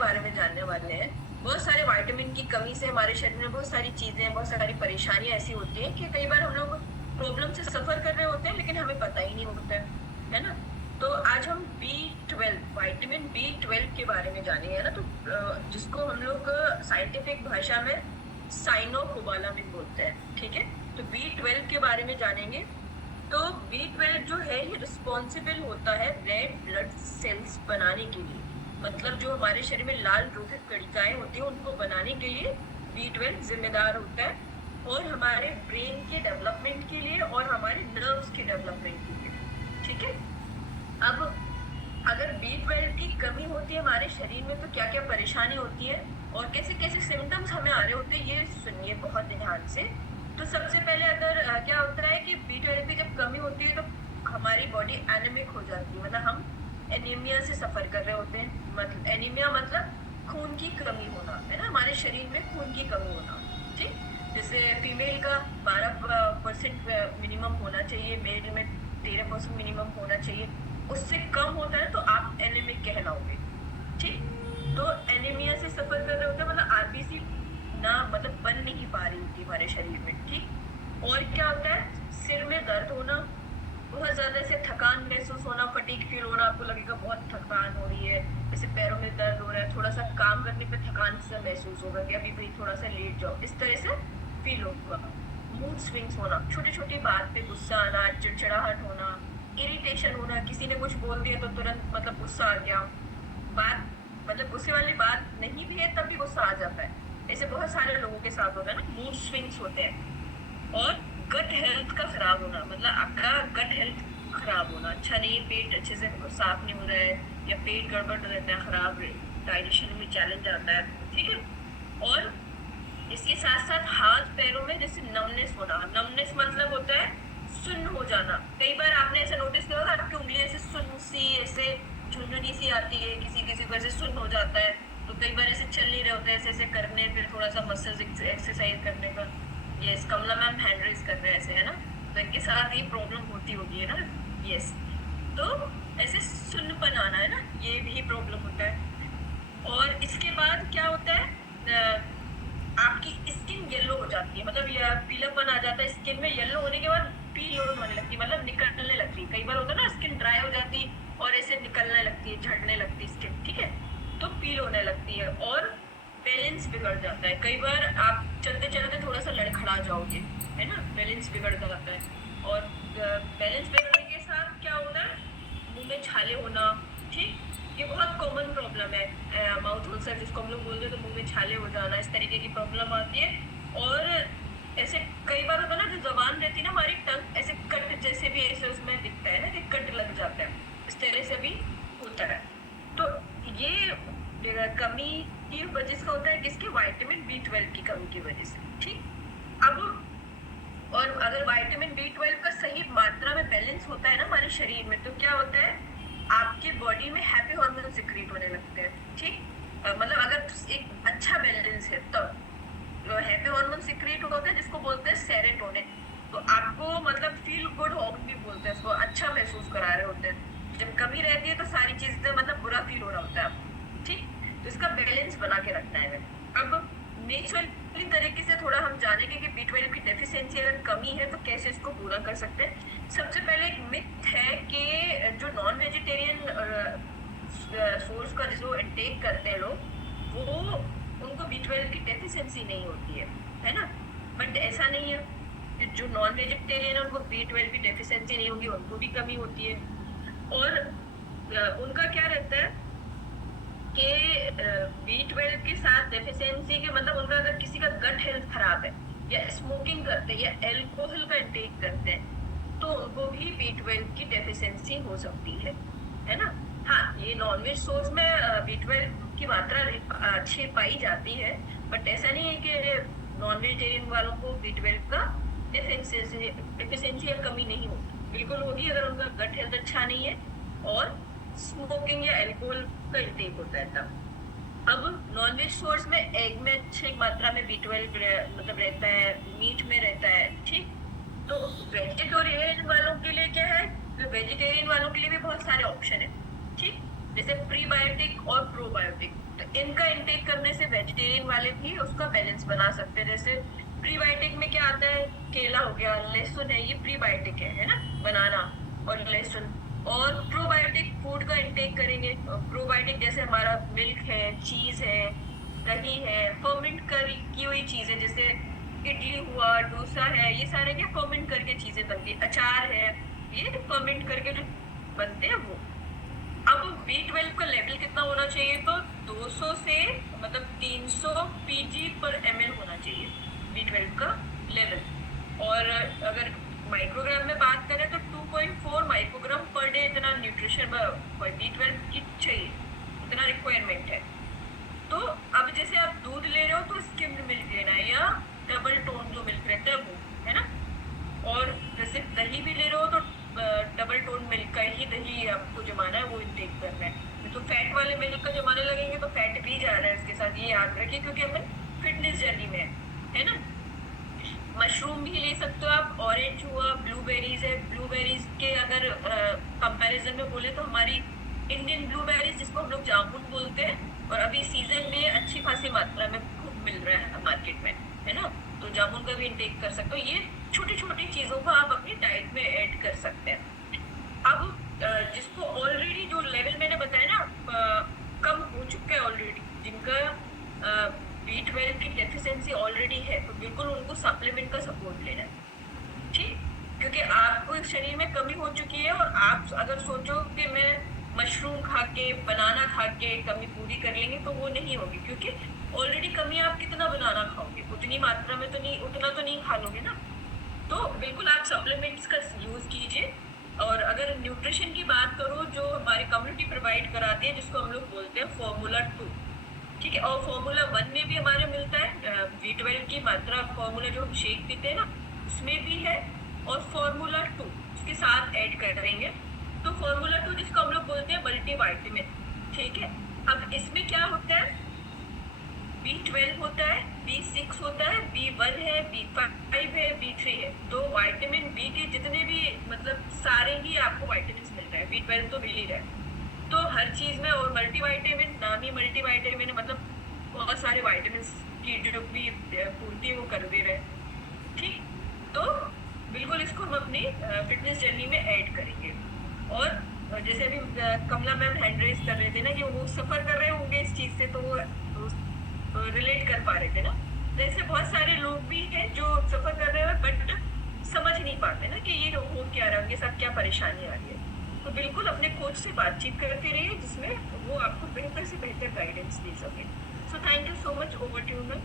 बारे में जानने वाले हैं। बहुत सारे विटामिन की कमी से हमारे शरीर में बहुत सारी चीजें, बहुत सारी परेशानियां ऐसी होती हैं कि कई बार हम लोग प्रॉब्लम से सफर कर रहे होते हैं लेकिन हमें पता ही नहीं होता है ना। तो आज हम B12 विटामिन B12 के बारे में जानेंगे, है ना। तो जिसको हम लोग साइंटिफिक भाषा में साइनोकोबालामिन बोलते हैं, ठीक है। तो B12 के बारे में जानेंगे। तो B12 जो है ये रिस्पॉन्सिबल होता है रेड ब्लड सेल्स बनाने के लिए, मतलब जो हमारे शरीर में लाल रोधित कणिकाएं होती हैं उनको बनाने के लिए B12 जिम्मेदार होता है, और हमारे ब्रेन के डेवलपमेंट के लिए और हमारे नर्व्स के डेवलपमेंट के लिए, ठीक है। अब अगर B12 की कमी होती है हमारे शरीर में तो क्या क्या परेशानी होती है और कैसे कैसे सिम्टम्स हमें आ रहे होते हैं, ये सुनिए बहुत ध्यान से। तो सबसे पहले अगर क्या होता है कि B12 की जब कमी होती है तो हमारी बॉडी एनीमिक हो जाती है, मतलब हम एनीमिया से सफर कर रहे होते हैं। मतलब एनीमिया मतलब खून की कमी होना, है ना, हमारे शरीर में खून की कमी होना, ठीक। जैसे फीमेल का 12% मिनिमम होना चाहिए, मेल में 13% मिनिमम होना चाहिए, उससे कम होता है तो आप एनीमिक कहलाओगे, ठीक। तो एनीमिया से सफर कर रहे होते हैं, मतलब आरबीसी ना मतलब बन नहीं पा रही होती हमारे शरीर में, ठीक। और क्या होता है, सिर में दर्द होना, बहुत ज्यादा से थकान महसूस होना, फटीग फील होना, आपको लगेगा बहुत थकान हो रही है, जैसे पैरों में दर्द हो रहा है, थोड़ा सा काम करने पे थकान सा महसूस होगा कि अभी भी थोड़ा सा लेट जाओ, इस तरह से फील होगा। मूड स्विंग्स होना, छोटी छोटी बात पे गुस्सा आना, चिड़चिड़ाहट होना, इरिटेशन होना, किसी ने कुछ बोल दिया तो तुरंत मतलब गुस्सा आ गया, बात मतलब गुस्से वाली बात नहीं भी है तब भी गुस्सा आ जाता है, ऐसे बहुत सारे लोगों के साथ होता है ना, मूड स्विंग्स होते हैं। और गट हेल्थ का खराब होना, मतलब आपका गट हेल्थ खराब होना, अच्छा नहीं है, पेट अच्छे से साफ नहीं हो रहा है या पेट गड़बड़ रहता है, खराब डाइजेशन में चैलेंज आता है, ठीक है। और इसके साथ साथ हाथ पैरों में जैसे नमनेस होना, नमनेस मतलब होता है सुन्न हो जाना। कई बार आपने ऐसा नोटिस किया होगा आपकी उंगली ऐसे सुन्न सी, ऐसे झुनझुनी सी आती है, किसी किसी को ऐसे सुन्न हो जाता है, तो कई बार ऐसे चल नहीं रहे होते, ऐसे ऐसे करने फिर थोड़ा सा मसल्स एक्सरसाइज करने का। यस, कमला मैम हैंड रेज कर रहे हैं ऐसे, है ना, तो इनके साथ ये प्रॉब्लम होती होगी, है ना। यस, तो ऐसे सुन्नपन आना, है ना, ये भी प्रॉब्लम होता है। और इसके बाद क्या होता है, आपकी स्किन येलो हो जाती है, मतलब ये पीलापन आ जाता है स्किन में, येलो होने के बाद पील होने लगती है, मतलब निकलने लगती है। कई बार होता है ना स्किन ड्राई हो जाती है और ऐसे निकलने लगती है, झड़ने लगती है स्किन, ठीक है, तो पील होने लगती है। और बैलेंस बिगड़ जाता है, कई बार आप चलते चलते थोड़ा सा लड़खड़ा जाओगे, है ना, बैलेंस बिगड़ जाता है। और बैलेंस बिगड़ने के साथ क्या होता है, मुंह में छाले होना, ठीक, ये बहुत कॉमन प्रॉब्लम है, माउथ अल्सर जिसको हम लोग बोलते हैं, तो मुंह में छाले हो जाना, इस तरीके की प्रॉब्लम आती है। और ऐसे कई बार होता है ना, जो जबान रहती है ना हमारी, टंग ऐसे कट जैसे भी ऐसे उसमें दिखता है ना कि कट लग जाता है, इस तरह से भी होता है। तो ये कमी की वजह से होता है, किसके, विटामिन B12 की कमी की वजह से, ठीक। अब और अगर विटामिन B12 का सही मात्रा में बैलेंस होता है ना हमारे शरीर में, तो क्या होता है, आपके बॉडी में हैप्पी हार्मोन सिक्रीट होने लगते हैं, ठीक। मतलब अगर एक अच्छा बैलेंस है तब हैप्पी हार्मोन सिक्रीट होता है, जिसको बोलते हैं सेरोटोनिन। तो आपको मतलब फील गुड हार्मोन भी बोलते हैं, उसको अच्छा महसूस करा रहे होते हैं। जब कमी रहती है तो सारी चीजें मतलब बुरा फील हो रहा होता है आपको, ठीक। तो इसका बैलेंस बना के रखना है। अब नेचुरली तरीके से थोड़ा हम जानेंगे कि B12 की डेफिशिएंसी अगर कमी है तो कैसे इसको पूरा कर सकते हैं। सबसे पहले एक मिथ है कि जो नॉन वेजिटेरियन सोर्स का जो इंटेक करते हैं लोग, वो उनको B12 की डेफिशिएंसी नहीं होती है ना। बट ऐसा नहीं है, जो नॉन वेजिटेरियन है उनको B12 की डेफिशिएंसी नहीं होगी, उनको भी कमी होती है। और उनका क्या रहता है कि B12 के साथ डेफिशिएंसी के मतलब उनका अगर किसी का गट हेल्थ खराब है या स्मोकिंग करते हैं या एल्कोहल का इंटेक करते हैं तो उनको भी B12 की डेफिशिएंसी हो सकती है ना। हाँ, ये नॉनवेज सोर्स में B12 की मात्रा अच्छी पाई जाती है, बट ऐसा नहीं है कि नॉन वेजिटेरियन वालों को B12 का डेफिशिएंसी या कमी नहीं होगी, बिल्कुल होगी अगर उनका गट हेल्थ अच्छा नहीं है और स्मोकिंग या अल्कोहल का इंटेक होता है तब। अब नॉनवेज सोर्स में एग में अच्छी मात्रा में B12 मतलब रहता है, मीट में रहता है, ठीक। तो वेजिटेरियन वालों के लिए क्या है, वेजिटेरियन वालों के लिए भी बहुत सारे ऑप्शन है, ठीक, जैसे प्रीबायोटिक और प्रोबायोटिक। तो इनका इंटेक करने से वेजिटेरियन वाले भी उसका बैलेंस बना सकते हैं। जैसे प्रीबायोटिक में क्या आता है, केला हो गया, लहसुन है, ये प्रीबायोटिक है ना, बनाना और लहसुन। और प्रोबायोटिक फूड का इंटेक करेंगे, प्रोबायोटिक जैसे हमारा मिल्क है, चीज है, दही है, फर्मेंट की हुई चीजें, जैसे इडली हुआ, डोसा है, ये सारे क्या फर्मेंट करके चीजें बनती है, अचार है, ये फर्मेंट करके जो बनते हैं वो। अब B12 का लेवल कितना होना चाहिए, तो 200 से मतलब 300 पीजी पर ml होना चाहिए B12 का लेवल। और अगर माइक्रोग्राम में बात करें तो 2.4 माइक्रोग्राम पर डे इतना न्यूट्रिशन B12 की चाहिए, इतना रिक्वायरमेंट है। तो अब जैसे आप दूध ले रहे हो तो स्किम्ड मिल्क लेना है, या डबल टोन जो मिल्क रहता है वो, है ना। और जैसे दही भी ले रहे हो तो डबल टोन मिल्क का ही दही आपको जमाना है, वो इंटेक करना है। तो फैट वाले मिल्क का जमाने लगेंगे तो फैट भी जा रहा है इसके साथ, ये याद रखिए, क्योंकि अपन फिटनेस जर्नी में है ना। मशरूम भी ले सकते हो आप, ऑरेंज हुआ, ब्लूबेरीज है, ब्लूबेरीज के अगर कंपैरिजन में बोले तो हमारी इंडियन ब्लूबेरीज जिसको हम लोग जामुन बोलते हैं, और अभी सीजन में अच्छी खासी मात्रा में खूब मिल रहा है मार्केट में, है ना। तो जामुन का भी इंटेक कर सकते हो। ये छोटी छोटी चीजों को आप अपनी डाइट में ऐड कर सकते हैं। अब जिसको ऑलरेडी जो लेवल मैंने बताया ना कम हो चुका है ऑलरेडी, जिनका B12 की डेफिशिएंसी ऑलरेडी है, तो बिल्कुल उनको सप्लीमेंट का सपोर्ट लेना है, ठीक। क्योंकि आपको शरीर में कमी हो चुकी है, और आप अगर सोचो कि मैं मशरूम खा के, बनाना खा के कमी पूरी कर लेंगे, तो वो नहीं होगी, क्योंकि ऑलरेडी कमी आप कितना बनाना खाओगे, उतनी मात्रा में तो नहीं, उतना तो नहीं खा लोगे ना। तो बिल्कुल आप सप्लीमेंट्स का यूज कीजिए। और अगर न्यूट्रिशन की बात करो, जो हमारी कम्युनिटी प्रोवाइड कराती है, जिसको हम लोग बोलते हैं फॉर्मूला 2, ठीक है। और फॉर्मूला 1 में भी हमारे मिलता है B12 की मात्रा, फॉर्मूला जो हम शेक पीते हैं ना उसमें भी है, और फॉर्मूला 2 उसके साथ ऐड कर देंगे। तो फॉर्मूला 2 जिसको हम लोग बोलते हैं मल्टीविटामिन, ठीक है। अब इसमें क्या होता है, B12 होता है, B6 होता है, B1 है, B5 है, B3 है। तो विटामिन बी के जितने भी मतलब सारे ही आपको विटामिन मिल रहे हैं, B12 तो मिल ही रहा है। तो हर चीज में, और मल्टीविटामिन नाम ही मल्टीविटामिन मतलब बहुत सारे विटामिन की जो भी पूर्ति वो कर दे रहे हैं, ठीक। तो बिल्कुल इसको हम अपनी फिटनेस जर्नी में ऐड करेंगे। और जैसे अभी कमला मैम हैंड रेज कर रहे थे ना कि वो सफर कर रहे होंगे इस चीज से, तो वो रिलेट कर पा रहे थे ना। तो ऐसे बहुत सारे लोग भी हैं जो सफर कर रहे हैं बट समझ नहीं पाते ना कि ये हो क्या रहा है, उनके साथ क्या परेशानी आ रही है। तो बिल्कुल अपने कोच से बातचीत करते रहिए, जिसमें वो आपको बेहतर से बेहतर गाइडेंस दे सके। So thank you so much, over to you ma'am.